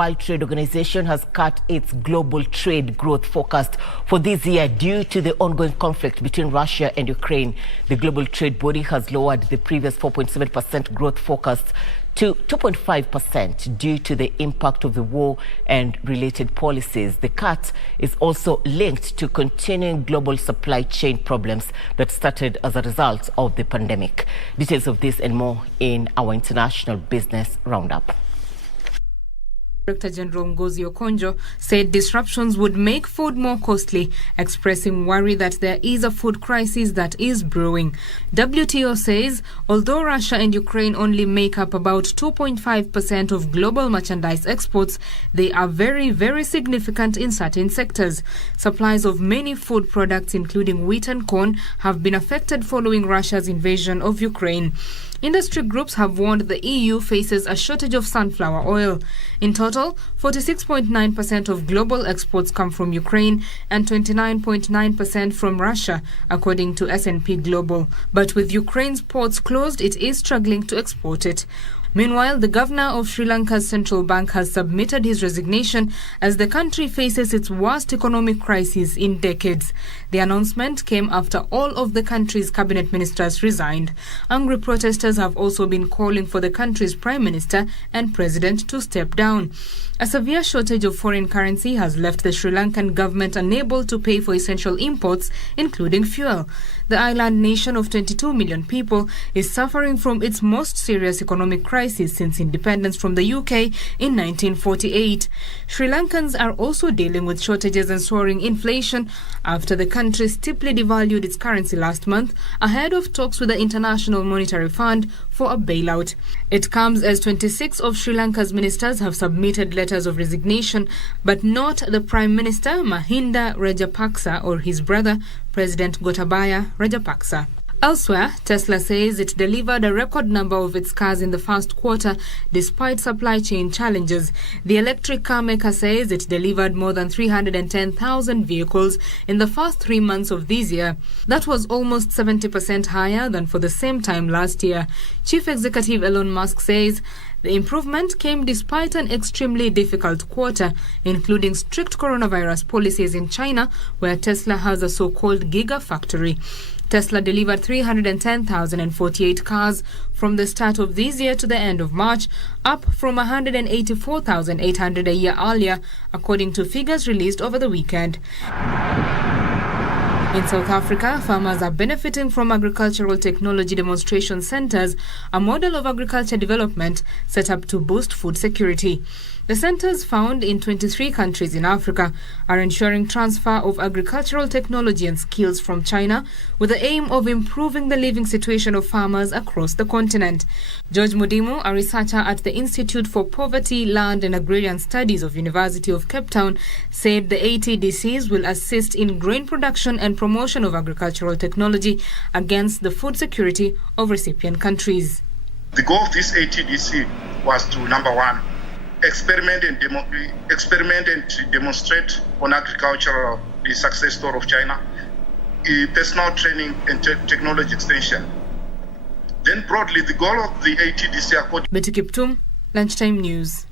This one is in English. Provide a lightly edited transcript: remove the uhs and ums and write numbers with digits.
World Trade Organization has cut its global trade growth forecast for this year due to the ongoing conflict between Russia and Ukraine. The global trade body has lowered the previous 4.7% growth forecast to 2.5% due to the impact of the war and related policies. The cut is also linked to continuing global supply chain problems that started as a result of the pandemic. Details of this and more in our international business roundup. Director General Ngozi Okonjo said disruptions would make food more costly, expressing worry that there is a food crisis that is brewing. WTO says although Russia and Ukraine only make up about 2.5% of global merchandise exports, they are very, very significant in certain sectors. Supplies of many food products, including wheat and corn, have been affected following Russia's invasion of Ukraine. Industry groups have warned the EU faces a shortage of sunflower oil. In total, 46.9% of global exports come from Ukraine and 29.9% from Russia, according to S&P Global. But with Ukraine's ports closed, it is struggling to export it. Meanwhile, the governor of Sri Lanka's central bank has submitted his resignation as the country faces its worst economic crisis in decades. The announcement came after all of the country's cabinet ministers resigned. Angry protesters have also been calling for the country's prime minister and president to step down. A severe shortage of foreign currency has left the Sri Lankan government unable to pay for essential imports, including fuel. The island nation of 22 million people is suffering from its most serious economic crisis since independence from the UK in 1948. Sri Lankans are also dealing with shortages and soaring inflation after the country steeply devalued its currency last month ahead of talks with the International Monetary Fund for a bailout. It comes as 26 of Sri Lanka's ministers have submitted letters of resignation, but not the Prime Minister Mahinda Rajapaksa or his brother, President Gotabaya Rajapaksa. Elsewhere, Tesla says it delivered a record number of its cars in the first quarter despite supply chain challenges. The electric car maker says it delivered more than 310,000 vehicles in the first 3 months of this year. That was almost 70% higher than for the same time last year. Chief Executive Elon Musk says the improvement came despite an extremely difficult quarter, including strict coronavirus policies in China, where Tesla has a so-called gigafactory. Tesla delivered 310,048 cars from the start of this year to the end of March, up from 184,800 a year earlier, according to figures released over the weekend. In South Africa, farmers are benefiting from agricultural technology demonstration centers, a model of agriculture development set up to boost food security. The centers, found in 23 countries in Africa, are ensuring transfer of agricultural technology and skills from China with the aim of improving the living situation of farmers across the continent. George Mudimu, a researcher at the Institute for Poverty, Land and Agrarian Studies of University of Cape Town, said the ATDCs will assist in grain production and promotion of agricultural technology against the food security of recipient countries. The goal of this ATDC was to, number one, experiment and demonstrate on agricultural the success story of China, personal training and technology extension. Then broadly, the goal of the ATDC... Betty Kiptum, Lunchtime News.